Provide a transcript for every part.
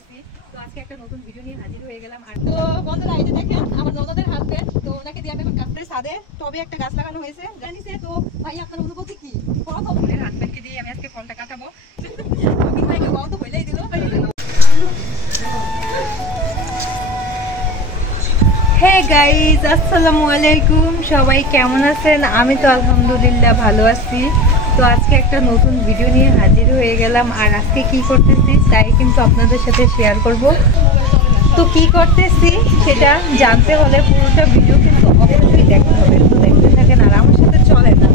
আছি। তো আজকে একটা নতুন ভিডিও নিয়ে হাজির হয়ে গেলাম। আর তো বন্ধুরা এই যে দেখেন আমার ননদের হাজবেন্ড, তো ওনাকে দিয়ে আমি এখন কাপড়ের ছাদে তবে একটা গাছ লাগানো হয়েছে জানিছে। তো ভাই আপনার অনুভূতি কি? প্রথম হাজবেন্ডকে দিয়ে আমি আজকে ফলটা কাটাবো। ভাইকে বলতো বলেই দিল। হে গাইজ, আসসালামু আলাইকুম। সবাই কেমন আছেন? আমি তো আলহামদুলিল্লাহ ভালো আছি। তো আজকে একটা নতুন ভিডিও নিয়ে হাজির হয়ে গেলাম। আর আজকে কি করতেছি তাই কিন্তু আপনাদের সাথে শেয়ার করব। তো কি করতেছি সেটা জানতে হলে পুরোটা ভিডিও কিন্তু অবশ্যই দেখতে হবে। তো দেখতে থাকেন আর আমার সাথে চলে না।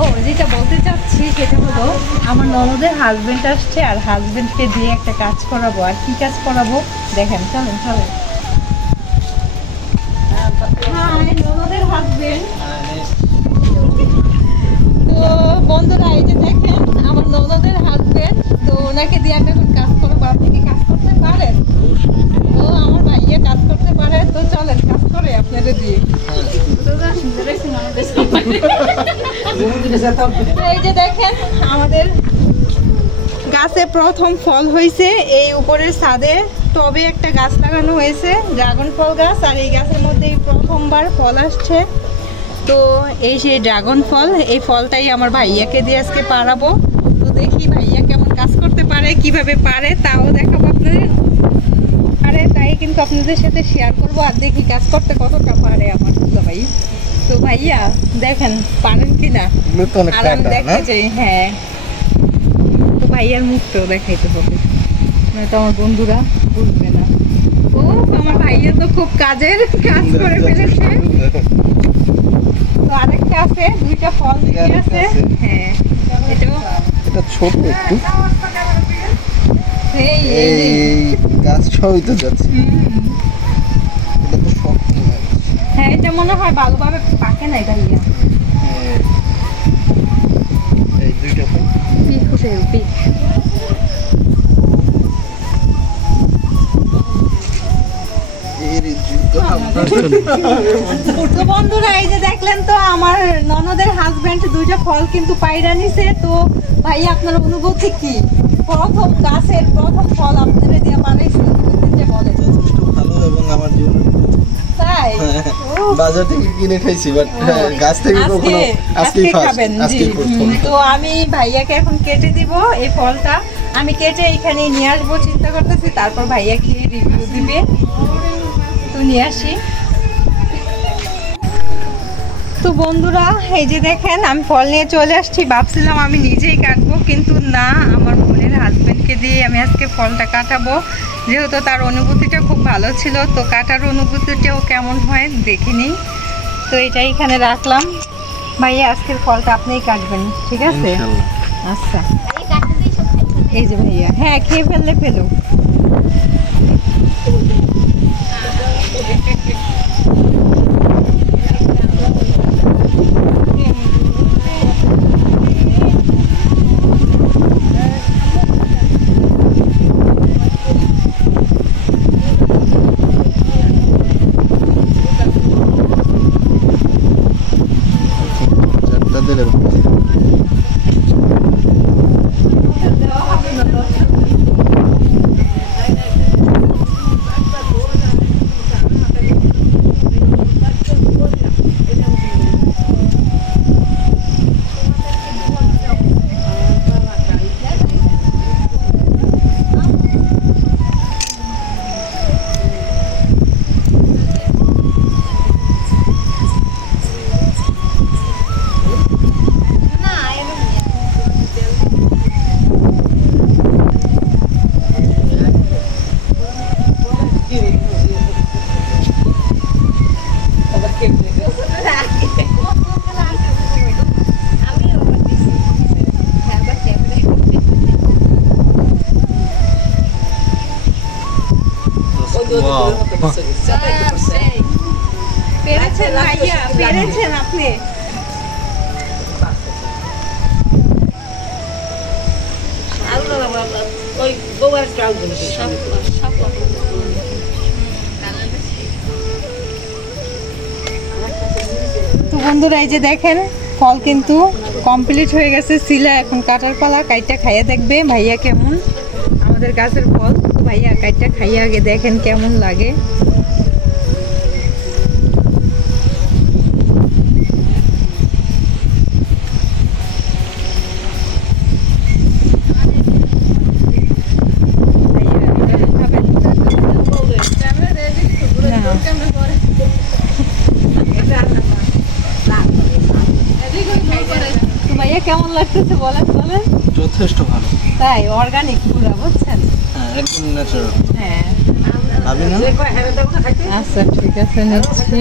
ও যেটা বলতে চাচ্ছি সেটা হলো আমার ননদের হাজবেন্ড আসছে, আর হাজবেন্ডকে দিয়ে একটা কাজ করাবো। আর কি কাজ করাবো দেখেন, চলেন চলেন। ননদের হাজবেন্ড। তো বন্ধুরা এই যে দেখেন আমার ননদের হাজবেন্ড, তো ওনাকে দিয়ে আমি এখন কাজ করবো। আপনি কি কাজ করতে পারেন? ও আমার ভাইয়া কাজ করতে পারে, তো চলেন কাজ করে আপনাদের দিয়ে। এই যে দেখেন আমাদের গাছে প্রথম ফল হয়েছে এই উপরের ছাদে। তবে একটা গাছ লাগানো হয়েছে ড্রাগন ফল গাছ, আর এই গাছের মধ্যে প্রথমবার ফল আসছে। তো এই সেই ড্রাগন ফল, এই ফলটাই আমার ভাইয়াকে দিয়ে আজকে পারাবো। তো দেখি ভাইয়া কেমন কাজ করতে পারে, কিভাবে পারে তাও দেখাবো আপনাদের। আরে তাই কিন্তু আপনাদের সাথে শেয়ার করবো। আর দেখি কাজ করতে কতটা পারে আমার ভাই। তো ভাইয়া দেখেন পারেন কিনা, আর আমি দেখতে চাই। হ্যাঁ, তো ভাইয়ার মুখটাও দেখাইতে হবে, নয়তো আমার বন্ধুরা বুঝবে না। ও আমার ভাইয়া তো খুব কাজের কাজ করে ফেলেছে। তো আরেকটা আছে, দুইটা ফল আছে। হ্যাঁ, এটা ছোট একটু। এই গাছ সবই তো যাচ্ছে। এটা তো শক্ত। হ্যাঁ, এটা মনে হয় ভালোভাবে পাকে নাই ভাইয়া। এই দুইটা ফল পিক উঠে পিক। তো বন্ধুরা এই যে দেখলেন তো আমার ননদের হাজবেন্ড দুইটা ফল কিন্তু পাইরা নিছে। তো ভাই আপনার অনুভূতি কি? প্রথম গাছের প্রথম ফল আপনাদের দিয়ে বানাইছে, বলে যথেষ্ট ভালো এবং আমার জীবনে তাই বাজার থেকে কিনে খাইছি, বাট গাছ থেকে কখনো আজকে খাবেন। তো আমি ভাইয়াকে এখন কেটে দিব এই ফলটা। আমি কেটে এখানে নিয়ে আসবো চিন্তা করতেছি, তারপর ভাইয়া খেয়ে রিভিউ দিবে। তো নিয়ে আসি। তো বন্ধুরা এই যে দেখেন আমি ফল নিয়ে চলে আসছি। ভাবছিলাম আমি নিজেই কাটবো, কিন্তু না, আমার বোনের হাজবেন্ডকে দিয়ে আমি আজকে ফলটা কাটাবো। যেহেতু তার অনুভূতিটা খুব ভালো ছিল, তো কাটার অনুভূতিটাও কেমন হয় দেখিনি। তো এটা এখানে রাখলাম। ভাইয়া আজকের ফলটা আপনিই কাটবেন, ঠিক আছে? আচ্ছা এই যে ভাইয়া, হ্যাঁ খেয়ে ফেললে ফেলো। পেরেছেন ভাইয়া, পেরেছেন আপনি। তো বন্ধুরা এই যে দেখেন ফল কিন্তু কমপ্লিট হয়ে গেছে সিলা, এখন কাটার পালা। কাইটা খাইয়া দেখবে ভাইয়া কেমন আমাদের গাছের ফল। তো ভাইয়া কাইটা খাইয়া আগে দেখেন কেমন লাগে। ভাইয়া কেমন লাগতেছে বলেন বলেন? যথেষ্ট ভালো, তাই অর্গানিক পুরো, বুঝছেন? একদম ন্যাচারাল। হ্যাঁ ভাবি না? আচ্ছা ঠিক আছে, নিচ্ছি।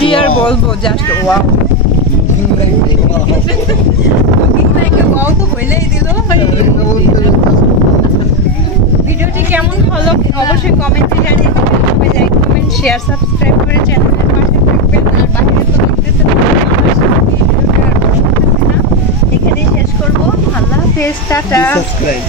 কি আর বলবো, জাস্ট ওয়াও। ওয়াও তো হইলেই দিল। ভিডিওটি কেমন হলো অবশ্যই কমেন্টে জানিয়ে দিবেন। সবাই লাইক কমেন্ট শেয়ার সাবস্ক্রাইব করে চ্যানেলের পাশে থাকবেন। আর বাইরে তো দেখতেছেন এখানেই শেষ করবো। আল্লাহ হাফেজ, টাটা। সাবস্ক্রাইব।